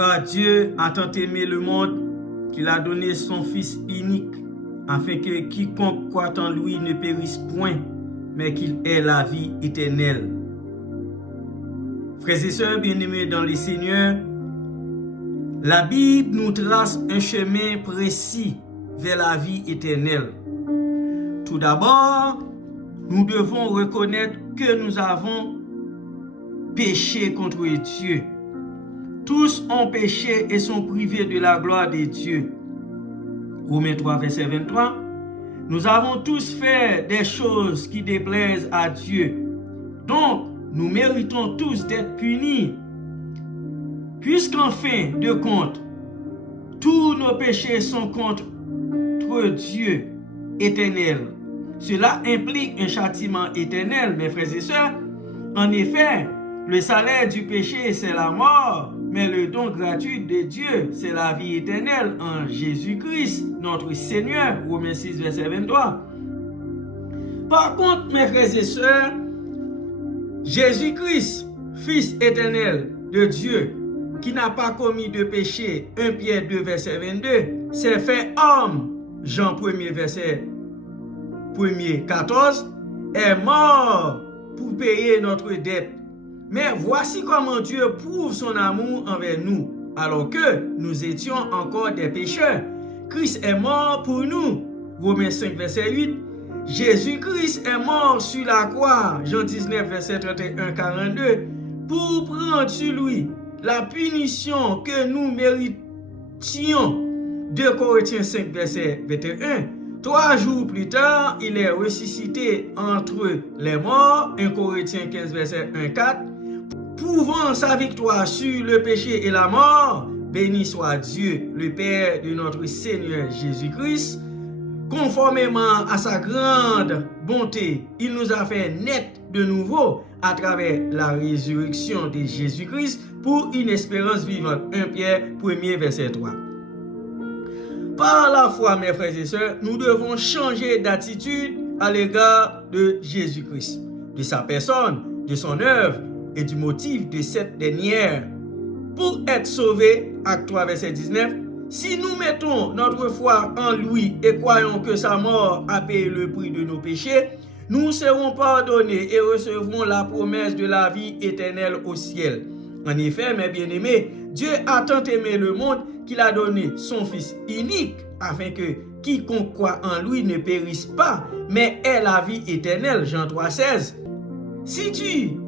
Car Dieu a tant aimé le monde qu'il a donné son Fils unique, afin que quiconque croit en lui ne périsse point, mais qu'il ait la vie éternelle. Frères et sœurs bien-aimés dans le Seigneur, la Bible nous trace un chemin précis vers la vie éternelle. Tout d'abord, nous devons reconnaître que nous avons péché contre Dieu. Tous ont péché et sont privés de la gloire de Dieu. Romains 3, verset 23. Nous avons tous fait des choses qui déplaisent à Dieu. Donc, nous méritons tous d'être punis. Puisqu'en fin de compte, tous nos péchés sont contre Dieu éternel. Cela implique un châtiment éternel, mes frères et sœurs. En effet, le salaire du péché, c'est la mort, mais le don gratuit de Dieu, c'est la vie éternelle en Jésus-Christ, notre Seigneur. Romains 6, verset 23. Par contre, mes frères et sœurs, Jésus-Christ, Fils éternel de Dieu, qui n'a pas commis de péché, 1 Pierre 2, verset 22, s'est fait homme, Jean 1er, verset 1er, 14, est mort pour payer notre dette. Mais voici comment Dieu prouve son amour envers nous, alors que nous étions encore des pécheurs. Christ est mort pour nous. Romains 5, verset 8. Jésus-Christ est mort sur la croix, Jean 19, verset 31-42, pour prendre sur lui la punition que nous méritions. 2 Corinthiens 5, verset 21. 3 jours plus tard, il est ressuscité entre les morts, 1 Corinthiens 15, verset 1-4. Prouvant sa victoire sur le péché et la mort, béni soit Dieu, le Père de notre Seigneur Jésus-Christ. Conformément à sa grande bonté, il nous a fait naître de nouveau à travers la résurrection de Jésus-Christ pour une espérance vivante. 1 Pierre 1er, verset 3. Par la foi, mes frères et sœurs, nous devons changer d'attitude à l'égard de Jésus-Christ, de sa personne, de son œuvre et du motif de cette dernière. Pour être sauvés, Acte 3, verset 19, si nous mettons notre foi en lui et croyons que sa mort a payé le prix de nos péchés, nous serons pardonnés et recevrons la promesse de la vie éternelle au ciel. En effet, mes bien-aimés, Dieu a tant aimé le monde qu'il a donné son Fils unique, afin que quiconque croit en lui ne périsse pas, mais ait la vie éternelle. Jean 3, 16. Si tu